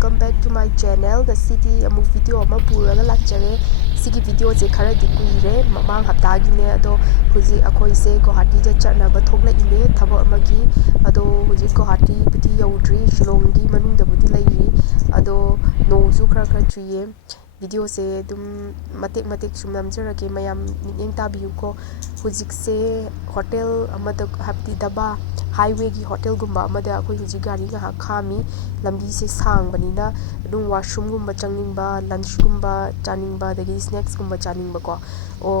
welcome back to my channel. The city amuk video ama puraga lakjare. Sigi video je khara di kuire mamang hapta gi ne ado huji akhoi se Guwahati ja charna ba thokla ine thabo amagi ado huji Guwahati budi yaudri Shillong gi manung da budi lairi ado no zu khara chuye video se dum matek sum namjarage mayam ning tabiyu ko hujik se hotel amada hapti daba highway gi hotel gumba amada akhoi huji gari ga khami lambi se sang banina dum washroom gumba changning ba lunch gumba chaning ba dagi snacks gumba chaning ba ko o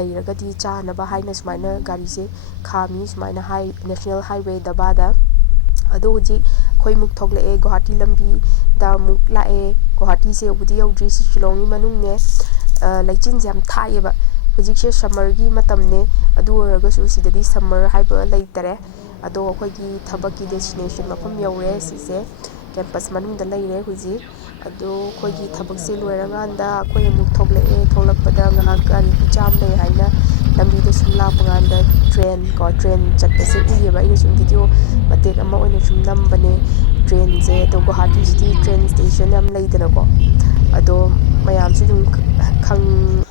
lairaga di cha na ba haina sumaina gari se khami sumaina high national highway daba da ado huji khoi muk thokla e Guwahati lambi da muk la e Guwahati se budi yaudri si Shillong manung ne laichin jam thai ba huji se summer gi matam ne adu oraga su sidadi summer haiba laitare ado akhoi gi thabak gi destination mafam yaure si se campus manung da laire huji ado khoi gi thabak se loiranganda khoi muk thokla e tholakpada nga gari ki jam le haina lambi da sum la panganda train chat se uye ba ina sum video matek ama oina sum nam bane train je to Guwahati city train station am leidana ko ado mayam su dum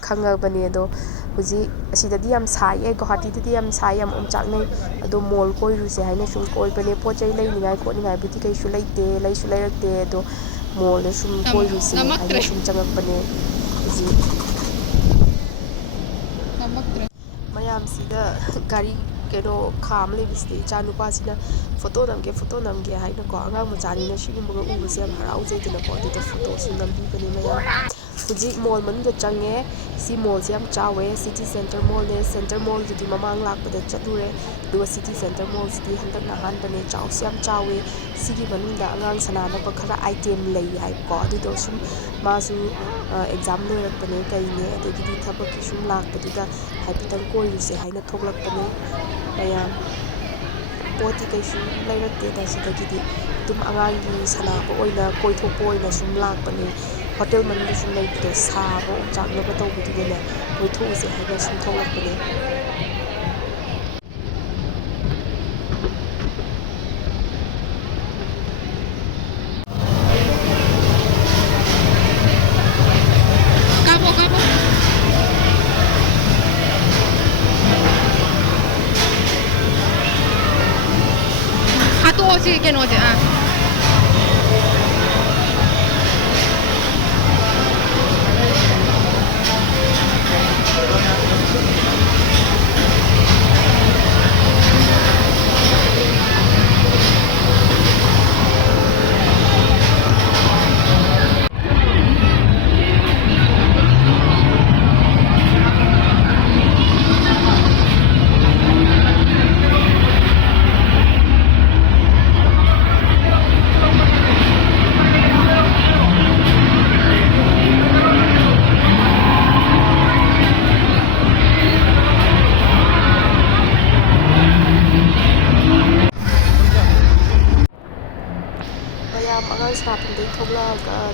khanga bane ado huji asidadi am sai e Guwahati dadi am sai am omchak nei ado mall koi ru se haina sum koi bane pochai lei ningai ko ningai budi kai su leite lei su leirakte ado mall da sum koi ru se haina sum changak bane huji mayam sida gari keno kham le bisdi chanu pa sina photo namge haina ko anga machani na shigumba ubu se harau je dina ko de photo sun nambi bani maya huji mall man da change si mall se am chawe city center mall ne center mall di mamang lak pada chature do city center mall di handak na han bane chaw se am chawe sigi manung da angang sanana ba khara item lei hai ko du do sum ma su exam lo rak bane kai ne adegi di thabak ki sum lak padu da haipitang koi se haina thoklak bane mayam poti kai sum leirakte da sidagi di tum angang gi sanaba oina koithokpo oina sum lak bane hotel man da sum lei to sabo chakna ba taw budi ne koitho se haina sum thoklak bane Sí, que no te angang snapin dei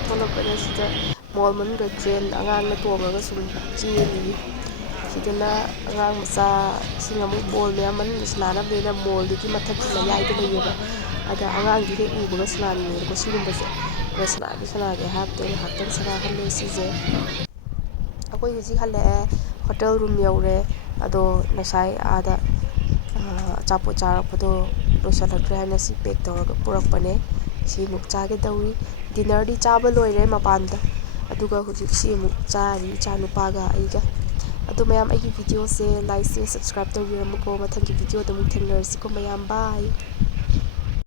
tholak bane sida mall man da train angang na tonga sum cheli sidana angang macha singamu ball me man snana bena mall di mathak la yai de leyeba ada angang di u ba snan ne ko sigum base sana ge hapte sana halle sije akoi huji halle hotel room yaure ado nasai ada chapo charapado losalakre haina si pack tawra purak bane si muk chage dawi dinner di chaba loire mapanda aduga hujik si muk chari chanu paga aiga adu mayam aigi video se like se subscribe tawiramuko mathang ki video da muk thengnar si ko mayam bye